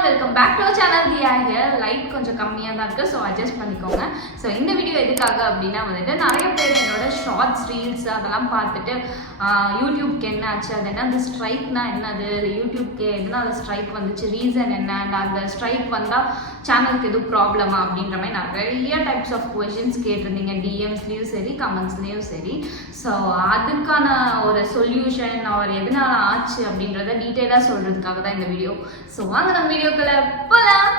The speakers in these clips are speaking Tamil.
everyone, welcome back to our channel. Diya here. Light கொஞ்சம் கம்மியா தான் இருக்கு, so adjust பண்ணிக்கோங்க. So இந்த வீடியோ எதுக்காக அப்படினா வந்து நிறைய பேர் என்னோட ஷார்ட்ஸ் ரீல்ஸ் அதெல்லாம் பார்த்துட்டு யூடியூப்க்கு என்ன ஆச்சு, அது என்ன அந்த ஸ்ட்ரைக்னா என்னது, யூடியூப்க்கு எதனால ஸ்ட்ரைக் வந்துச்சு, ரீசன் என்ன, அண்ட் அந்த ஸ்ட்ரைக் வந்தால் சேனலுக்கு எதுவும் ப்ராப்ளமா அப்படின்ற மாதிரி நிறைய டைப்ஸ் ஆஃப் கொஷின்ஸ் கேட்டிருந்தீங்க, டிஎம்ஸ்லேயும் சரி கமெண்ட்ஸ்லேயும் சரி. ஸோ அதுக்கான ஒரு சொல்யூஷன் அவர் எதனால ஆச்சு அப்படின்றத டீட்டெயிலாக சொல்கிறதுக்காக தான் இந்த வீடியோ. ஸோ வாங்க நம்ம வீடியோக்குள்ள போகலாம்.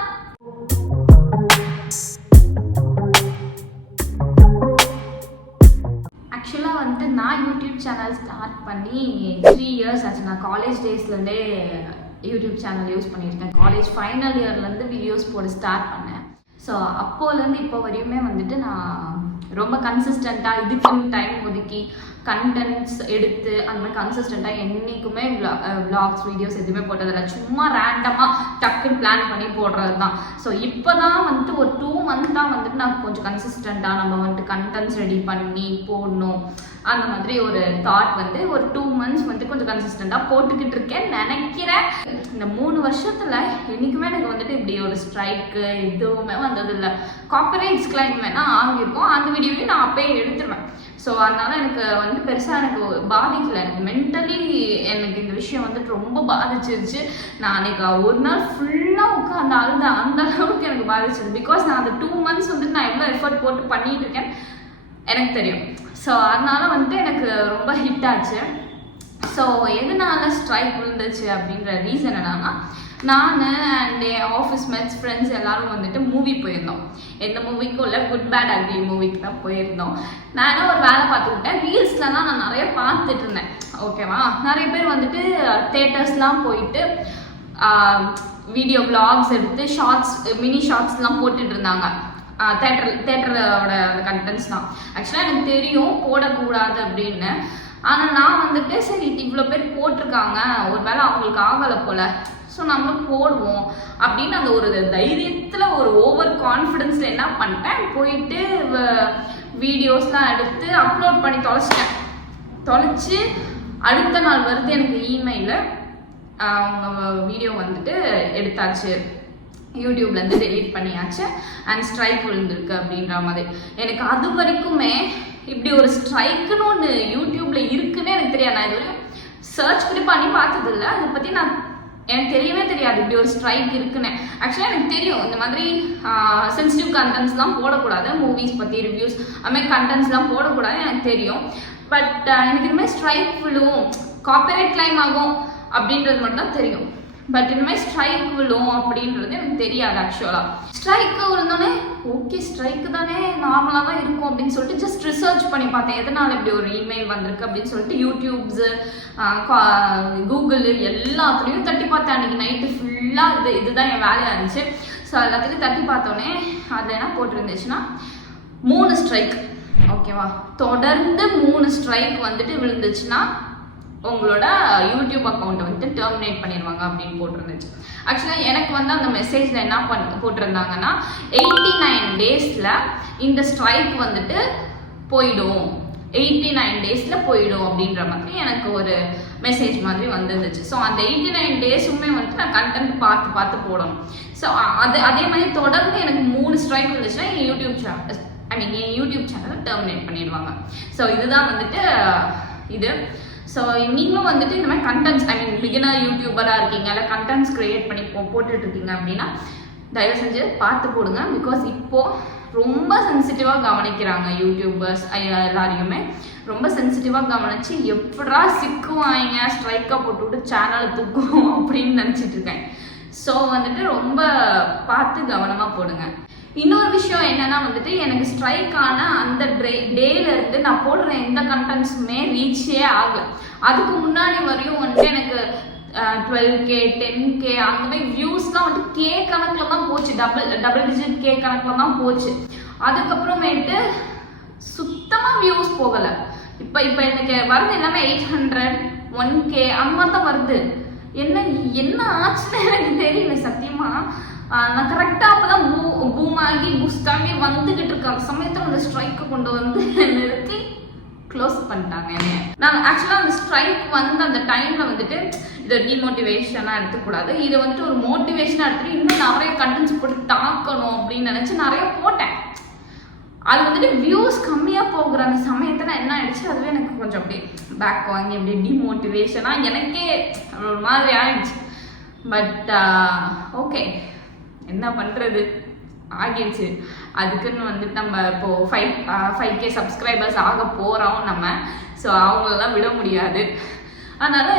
ஆக்சுவலாக வந்துட்டு நான் யூடியூப் சேனல் ஸ்டார்ட் பண்ணி 3 years ஆச்சு. நான் காலேஜ் டேஸ்லேருந்தே யூடியூப் சேனல் யூஸ் பண்ணியிருக்கேன். காலேஜ் ஃபைனல் இயர்லேருந்து வீடியோஸ் போட ஸ்டார்ட் பண்ணேன். ஸோ அப்போலேருந்து இப்போ வரையுமே வந்துட்டு நான் ரொம்ப கன்சிஸ்டண்ட்டாக இதுக்குன்னு டைம் ஒதுக்கி கண்டென்ட்ஸ் எடுத்து அந்த மாதிரி கன்சிஸ்டண்ட்டாக என்றைக்குமே விளாக்ஸ் வீடியோஸ் எதுவுமே போட்டதில்லை. சும்மா ரேண்டமாக டக்குன்னு பிளான் பண்ணி போடுறது தான். ஸோ இப்போ தான் வந்துட்டு ஒரு 2 months தான் வந்துட்டு நான் கொஞ்சம் கன்சிஸ்டண்ட்டாக நம்ம வந்துட்டு கண்டென்ட்ஸ் ரெடி பண்ணி போடணும் அந்த மாதிரி ஒரு தாட் வந்து ஒரு 2 months வந்து கொஞ்சம் கன்சிஸ்டண்ட்டாக போட்டுக்கிட்டு இருக்கேன் நினைக்கிறேன். இந்த 3 வருஷத்தில் என்றைக்குமே எனக்கு வந்துட்டு இப்படி ஒரு ஸ்ட்ரைக்கு எதுவுமே வந்ததில்லை. காப்பிரைட்ஸ் கிளைம் வேணால் ஆகியிருக்கும், அந்த வீடியோவையும் நான் அப்பயே எடுத்துருவேன். ஸோ அதனால் எனக்கு வந்து பெருசாக எனக்கு பாதிக்கலை. எனக்கு மென்டலி எனக்கு இந்த விஷயம் வந்துட்டு ரொம்ப பாதிச்சிருச்சு. நான் அன்றைக்கி ஒரு நாள் ஃபுல்லாக உட்காந்து அழுத அந்த அளவுக்கு எனக்கு பாதிச்சிருச்சு. பிகாஸ் நான் அந்த 2 months வந்துட்டு நான் எவ்வளோ எஃபர்ட் போட்டு பண்ணிட்டு இருக்கேன் எனக்கு தெரியும். ஸோ அதனால வந்துட்டு எனக்கு ரொம்ப ஹிட் ஆச்சு. ஸோ எதனால ஸ்ட்ரைக் விழுந்துச்சு அப்படின்ற ரீசன் என்னன்னா, நான் அண்ட் என் ஆஃபீஸ் மேட்ஸ் ஃப்ரெண்ட்ஸ் எல்லாரும் வந்துட்டு மூவி போயிருந்தோம். எந்த மூவிக்கும் இல்லை, குட் பேட் அக்லி மூவிக்கு தான் போயிருந்தோம். நான் என்ன ஒரு வேலை பார்த்துக்கிட்டேன், ரீல்ஸ்லாம் நான் நிறைய பார்த்துட்டு இருந்தேன். ஓகேவா, நிறைய பேர் வந்துட்டு தேட்டர்ஸ்லாம் போயிட்டு வீடியோ விளாக்ஸ் எடுத்து ஷார்ட்ஸ் மினி ஷார்ட்ஸ்லாம் போட்டுட்டு இருந்தாங்க. தேட்டரோட அந்த கண்டென்ட்ஸ் தான். ஆக்சுவலாக எனக்கு தெரியும் போடக்கூடாது அப்படின்னு. ஆனால் நான் வந்துட்டு சரி இவ்வளோ பேர் போட்டிருக்காங்க, ஒரு வேளை அவங்களுக்கு ஆகலை போல், ஸோ நம்மளும் போடுவோம் அப்படின்னு அந்த ஒரு தைரியத்தில் ஒரு ஓவர் கான்ஃபிடென்ஸில் என்ன பண்ணிட்டேன், போயிட்டு வீடியோஸ்லாம் எடுத்து அப்லோட் பண்ணி தொலைச்சி அடுத்த நாள் வருது எனக்கு இமெயிலு, அவங்க வீடியோ வந்துட்டு எடுத்தாச்சு, யூடியூப்லேருந்து டெலீட் பண்ணியாச்சு அண்ட் ஸ்ட்ரைக் விழுந்திருக்கு அப்படின்ற மாதிரி. எனக்கு அது வரைக்குமே இப்படி ஒரு ஸ்ட்ரைக்குன்னு ஒன்று யூடியூப்பில் இருக்குன்னு எனக்கு தெரியாது. நான் இதுவரையும் சர்ச் பண்ணி பார்த்ததில்லை, அதை பற்றி எனக்கு தெரியவே தெரியாது இப்படி ஒரு ஸ்ட்ரைக் இருக்குன்னு. ஆக்சுவலாக எனக்கு தெரியும் இந்த மாதிரி சென்சிட்டிவ் கண்டென்ட்ஸ்லாம் போடக்கூடாது, மூவிஸ் பற்றி ரிவ்யூஸ் அது மாதிரி கண்டென்ட்ஸ்லாம் போடக்கூடாதுன்னு எனக்கு தெரியும். பட் எனக்கு இதுமாதிரி ஸ்ட்ரைக் விழுவும், காப்பிரைட் கிளைம் ஆகும் அப்படின்றது மட்டும் தான் தெரியும். பட் இனிமேல் ஸ்ட்ரைக் விழும் அப்படின்றது எனக்கு தெரியாது. ஆக்சுவலாக ஸ்ட்ரைக்கு விழுந்தோடனே ஓகே ஸ்ட்ரைக்கு தானே நார்மலாக தான் இருக்கும் அப்படின்னு சொல்லிட்டு ஜஸ்ட் ரிசர்ச் பண்ணி பார்த்தேன் எதனால் இப்படி ஒரு இமெயில் வந்திருக்கு அப்படின்னு சொல்லிட்டு. யூடியூப்ஸு கூகுள் எல்லாத்துலேயும் தட்டி பார்த்தேன். அன்றைக்கி நைட்டு ஃபுல்லாக இதுதான் என் வேலையாக இருந்துச்சு. ஸோ எல்லாத்துலேயும் தட்டி பார்த்தோன்னே அதில் என்ன போட்டிருந்துச்சுன்னா 3 ஸ்ட்ரைக். ஓகேவா, தொடர்ந்து 3 ஸ்ட்ரைக் வந்துட்டு விழுந்துச்சுன்னா உங்களோட யூடியூப் அக்கௌண்ட்டை வந்துட்டு டெர்மினேட் பண்ணிடுவாங்க அப்படின்னு போட்டிருந்துச்சு. ஆக்சுவலாக எனக்கு வந்து அந்த மெசேஜில் என்ன போட்டிருந்தாங்கன்னா 89 daysல இந்த ஸ்ட்ரைக் வந்துட்டு போயிடும், 89 daysல போயிடும் அப்படின்ற மாதிரி எனக்கு ஒரு மெசேஜ் மாதிரி வந்துருந்துச்சு. ஸோ அந்த 89 daysமே வந்துட்டு நான் கண்டென்ட் பார்த்து போடணும். ஸோ அதே மாதிரி தொடர்ந்து எனக்கு 3 ஸ்ட்ரைக் வந்துச்சுன்னா என் யூடியூப் சேனலை டெர்மினேட் பண்ணிடுவாங்க. ஸோ இதுதான் வந்துட்டு இது. ஸோ நீங்களும் வந்துட்டு இந்த மாதிரி கண்டென்ட்ஸ் பிகினர் யூடியூபராக இருக்கீங்க, இல்லை கண்டென்ட்ஸ் க்ரியேட் பண்ணி போட்டுட்ருக்கீங்க அப்படின்னா தயவு செஞ்சு பார்த்து போடுங்க. பிகாஸ் இப்போது ரொம்ப சென்சிட்டிவாக கவனிக்கிறாங்க யூடியூபர்ஸ் எல்லாரையுமே. ரொம்ப சென்சிட்டிவாக கவனித்து எப்படா சிக்குவாங்க ஸ்ட்ரைக்காக போட்டுவிட்டு சேனலை தூக்குவோம் அப்படின்னு நினச்சிட்டு இருக்கேன். ஸோ வந்துட்டு ரொம்ப பார்த்து கவனமாக போடுங்க. இன்னொரு விஷயம் என்னன்னா வந்துட்டு எனக்கு ஸ்ட்ரைக் ஆன அந்த டேலேருந்து நான் போடுற எந்த கண்டென்ட்ஸுமே ரீச்சே ஆகலை. அதுக்கு முன்னாடி வரையும் வந்துட்டு எனக்கு 12K 10K அந்த மாதிரி வியூஸ்லாம் வந்துட்டு K கணக்கில் தான் போச்சு, டபுள் டிஜிட் K கணக்கில் தான் போச்சு. அதுக்கப்புறமேட்டு சுத்தமாக வியூஸ் போகலை. இப்போ எனக்கு வருது எல்லாமே 800 1K அந்த மாதிரி தான் வருது. என்ன ஆச்சுன்னு எனக்கு தெரியல சத்தியமாக. நான் கரெக்டாக அப்போ தான் பூமாகி புஸ்டாகி வந்துக்கிட்டு இருக்க அந்த சமயத்தில் அந்த ஸ்ட்ரைக்கை கொண்டு வந்து நிறுத்தி க்ளோஸ் பண்ணிட்டாங்க. நான் ஆக்சுவலாக அந்த ஸ்ட்ரைக் வந்து அந்த டைமில் வந்துட்டு இதை டிமோட்டிவேஷனாக எடுத்துக்கூடாது. இதை வந்துட்டு ஒரு மோட்டிவேஷனாக எடுத்துட்டு இன்னும் நிறைய கண்டென்ட்ஸ் போட்டு தாக்கணும் அப்படின்னு நினச்சி நிறைய போட்டேன். அது வந்துட்டு வியூஸ் கம்மியாக போகிற அந்த சமயத்தில் என்ன ஆயிடுச்சு, அதுவே எனக்கு கொஞ்சம் அப்படியே பேக் வாங்கி அப்படி டிமோட்டிவேஷனாக எனக்கே ஒரு மாதிரி ஆயிடுச்சு. பட் ஓகே, என்ன பண்ணுறது, ஆகிடுச்சு. அதுக்குன்னு வந்துட்டு நம்ம இப்போது 5K சப்ஸ்கிரைபர்ஸ் ஆக போகிறோம் நம்ம. ஸோ அவங்களெல்லாம் விட முடியாது. அதனால்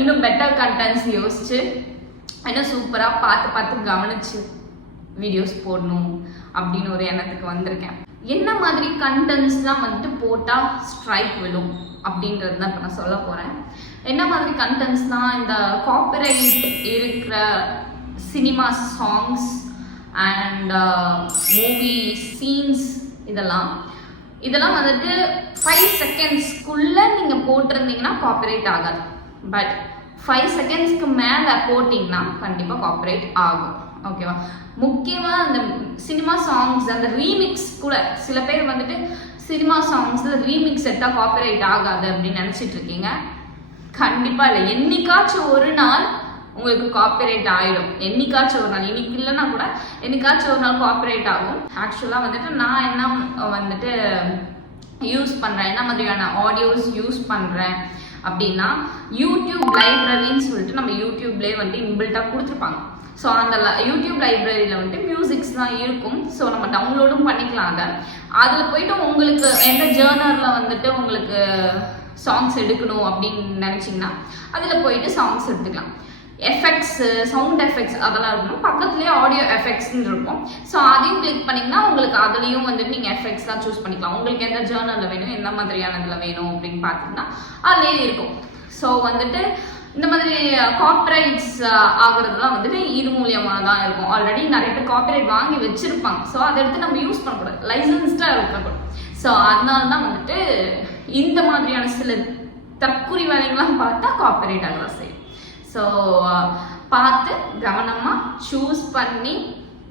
இன்னும் பெட்டர் கண்டென்ட்ஸ் யோசிச்சு இன்னும் சூப்பராக பார்த்து கவனிச்சு வீடியோஸ் போடணும் அப்படின்னு ஒரு எண்ணத்துக்கு வந்திருக்கேன். என்ன மாதிரி கண்டென்ட்ஸ்லாம் வந்துட்டு போட்டால் ஸ்ட்ரைக் விழும் அப்படின்றது தான் இப்போ நான் சொல்ல போகிறேன். என்ன மாதிரி கண்டென்ட்ஸ்னால் இந்த காப்பிரைட் இருக்கிற cinema songs and movie scenes இதெல்லாம் வந்துட்டு 5 செகண்ட்ஸ்க்குள்ளே நீங்கள் போட்டிருந்தீங்கன்னா காப்பிரைட் ஆகாது. பட் 5 செகண்ட்ஸ்க்கு மேலே போட்டிங்கன்னா கண்டிப்பாக காப்பிரைட் ஆகும். ஓகேவா? முக்கியமாக அந்த சினிமா சாங்ஸ் அந்த ரீமிக்ஸ் கூட சில பேர் வந்துட்டு சினிமா சாங்ஸில் ரீமிக்ஸ் எடுத்தால் காப்பிரைட் ஆகாது அப்படின்னு நினச்சிட்டு இருக்கீங்க. கண்டிப்பாக இல்லை. என்னைக்காச்சும் ஒரு நாள் உங்களுக்கு காப்பிரைட் ஆகிடும். என்னைக்காச்சும் ஒரு நாள், இன்னைக்கு இல்லைன்னா கூட என்னைக்காச்சும் ஒரு நாள் காப்பிரைட் ஆகும். ஆக்சுவலாக வந்துட்டு நான் என்ன வந்துட்டு யூஸ் பண்ணுறேன், என்ன மாதிரியான ஆடியோஸ் யூஸ் பண்ணுறேன் அப்படின்னா, யூடியூப் லைப்ரரின்னு சொல்லிட்டு நம்ம யூடியூப்லேயே வந்துட்டு இன்பில்ட்டாக கொடுத்துருப்பாங்க. ஸோ அந்த யூடியூப் லைப்ரரியில் வந்துட்டு மியூசிக்ஸ்லாம் இருக்கும். ஸோ நம்ம டவுன்லோடும் பண்ணிக்கலாம். அதில் போயிட்டு உங்களுக்கு எந்த ஜேர்னரில் வந்துட்டு உங்களுக்கு சாங்ஸ் எடுக்கணும் அப்படின்னு நினச்சிங்கன்னா அதில் போயிட்டு சாங்ஸ் எடுத்துக்கலாம். எஃபெக்ட்ஸு, சவுண்ட் எஃபெக்ட்ஸ் அதெல்லாம் இருக்கணும். பக்கத்துலேயே ஆடியோ எஃபெக்ட்ஸ்ன்னு இருக்கும். ஸோ அதையும் கிளிக் பண்ணிங்கன்னா உங்களுக்கு அதுலேயும் வந்துட்டு நீங்கள் எஃபெக்ட்ஸ்லாம் சூஸ் பண்ணிக்கலாம். உங்களுக்கு எந்த ஜேர்னலில் வேணும், எந்த மாதிரியானதில் வேணும் அப்படின்னு பார்த்தீங்கன்னா அதுலேயே இருக்கும். ஸோ வந்துட்டு இந்த மாதிரி காப்பிரைட்ஸ் ஆகுறதுலாம் வந்துட்டு இது மூலியமாக தான் இருக்கும். ஆல்ரெடி நிறைய பேர் காப்பிரைட் வாங்கி வச்சுருப்பாங்க. ஸோ அதை எடுத்து நம்ம யூஸ் பண்ணக்கூடாது, லைசன்ஸ்டாக இருக்கக்கூடாது. ஸோ அதனால தான் வந்துட்டு இந்த மாதிரியான சில தற்குறி வேலைகள்லாம் பார்த்தா காப்பிரைட் ஆகலாம் செய்யும். ஸோ பார்த்து கவனமாக சூஸ் பண்ணி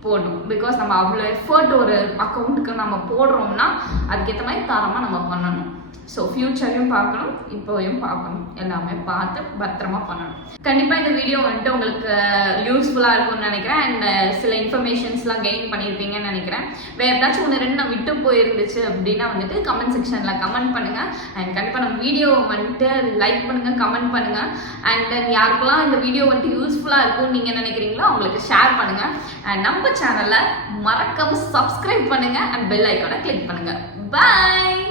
போடணும். பிகாஸ் நம்ம அவ்வளோ எஃபர்ட் ஒரு அக்கௌண்ட்டுக்கு நம்ம போடுறோம்னா அதுக்கேற்ற மாதிரி தரமாக நம்ம பண்ணணும். ஸோ ஃப்யூச்சரையும் பார்க்கணும், இப்போவையும் பார்க்கணும். எல்லாமே பார்த்து பத்திரமா பண்ணணும். கண்டிப்பாக இந்த வீடியோ வந்துட்டு உங்களுக்கு யூஸ்ஃபுல்லாக இருக்கும்னு நினைக்கிறேன். அண்ட் சில இன்ஃபர்மேஷன்ஸ்லாம் கெயின் பண்ணியிருப்பீங்கன்னு நினைக்கிறேன். வேறு ஏதாச்சும் 1-2 நான் விட்டு போயிருந்துச்சு அப்படின்னா வந்துட்டு கமெண்ட் செக்ஷனில் கமெண்ட் பண்ணுங்கள். அண்ட் கண்டிப்பாக நம்ம வீடியோவை வந்துட்டு லைக் பண்ணுங்கள், கமெண்ட் பண்ணுங்கள். அண்ட் தென் யாருக்கெல்லாம் இந்த வீடியோ வந்துட்டு யூஸ்ஃபுல்லாக இருக்கும்னு நீங்கள் நினைக்கிறீங்களோ அவங்களுக்கு ஷேர் பண்ணுங்கள். அண்ட் நம்ம சேனலை மறக்காம சப்ஸ்கிரைப் பண்ணுங்கள் அண்ட் பெல் ஐக்கானை கிளிக் பண்ணுங்கள். பாய்.